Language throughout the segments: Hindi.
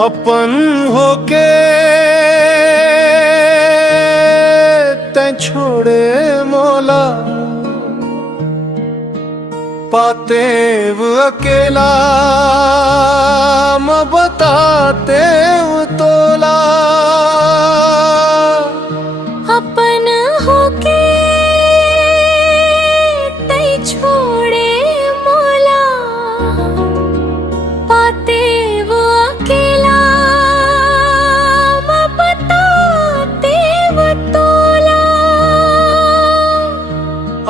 अपन होके तैं छोड़े मौला, पाते वो अकेला मैं बताते वो तोला। अपन होके तै छोड़े मौला, पाते वो अकेला मैं बताते वो तोला।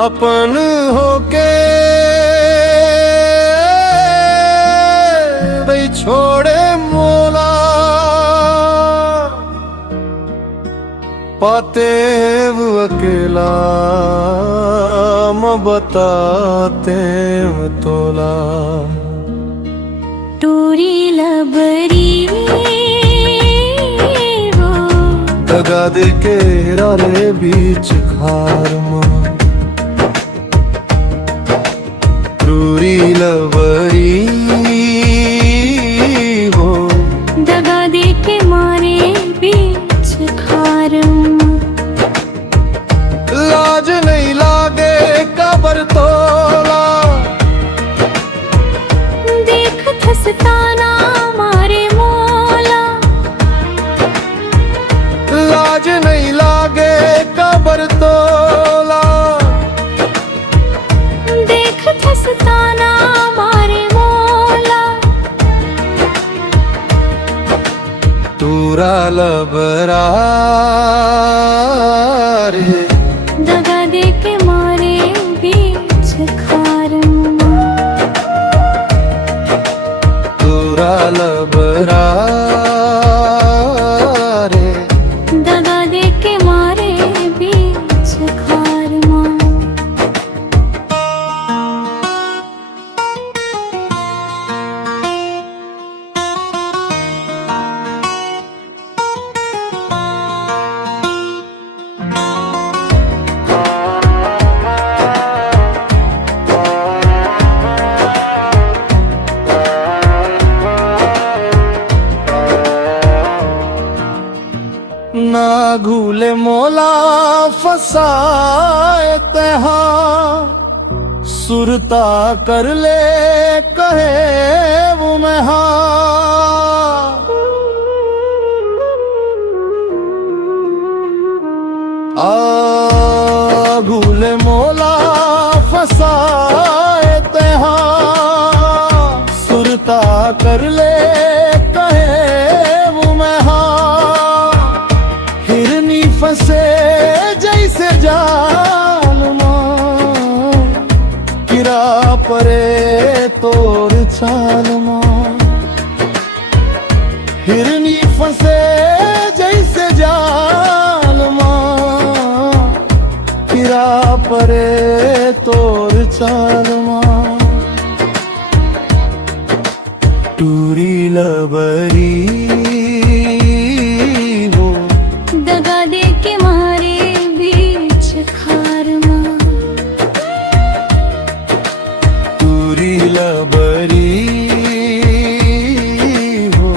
अपन होके तै छोड़े मौला, पाते वो अकेला मैं बताते वो तोला। टूरी लबरी वो दगा दे के रारे बीच खार मां, टूरी लबरी वो दगा दे के मारे बीच खारम। लाज नहीं लागे कबर तोला, देख थसताना मारे मौला। लाज नहीं लागे कबर तोला, देख थसताना मारे मौला। तूरा लबरा रे, दगा दे के मारे बीच खारम। तूरा लबरा रे, दगा दे के मारे बीच खारम। ना घूले मौला फसाए तहा, सुरता कर ले कहे वो मैं आ घूले मौला फसाए तहा, सुरता कर ले कहे वो मैं हिरनी फंसे जैसे जाल मां, किरा परे तोर चाल मां। हिरनी फंसे जैसे जाल मां, किरा परे तोर चाल मां। टूरी लबरी वो दगा दे के मारे बीच खारमा। टूरी लबरी वो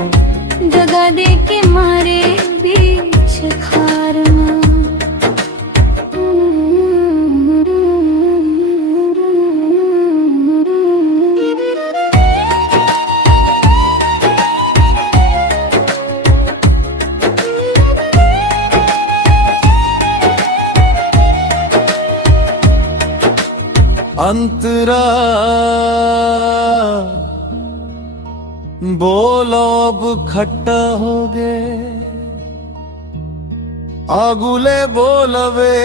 दगा दे के मारे बीच खारमा। अंतरा बोलो अब खट्टा हो गए, आगुले बोलवे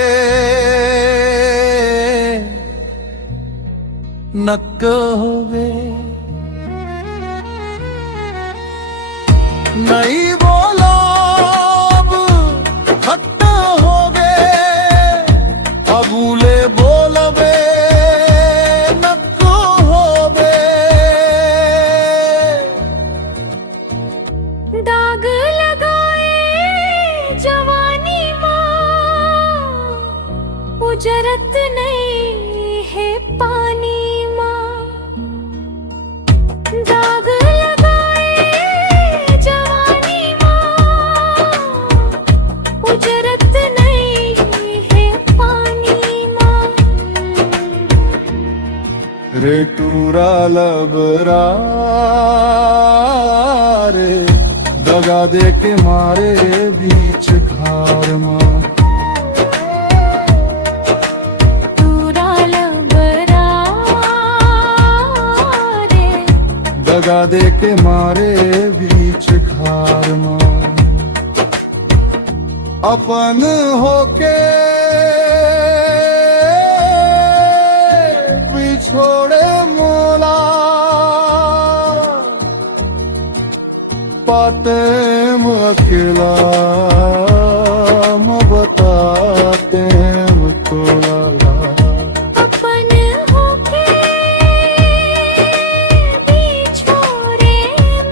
नक हो गए। नहीं बोलो अब खट्टा हो गए, आगुले बोलवे दाग लगाए जवानी माँ, उजरत नहीं है पानी माँ। दाग लगाए जवानी रे टूरा लबरा रे दगा दे के मारे बीच खार मां टूरा लबरा रे दगा दे के मारे बीच खार मां अपन होके बिछोड़े मोला पाते अकेला मैं बताते थोड़ा अपन होके बिछोड़े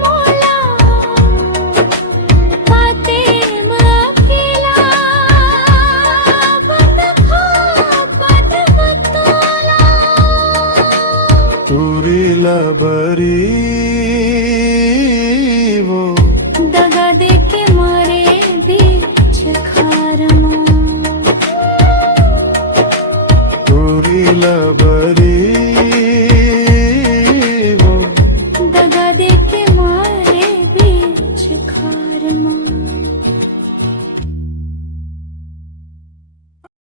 मोला पाते अकेला बत बतोला तुरी लबरी वो दगा दे के मारे बीच खार मां तुरी लबरी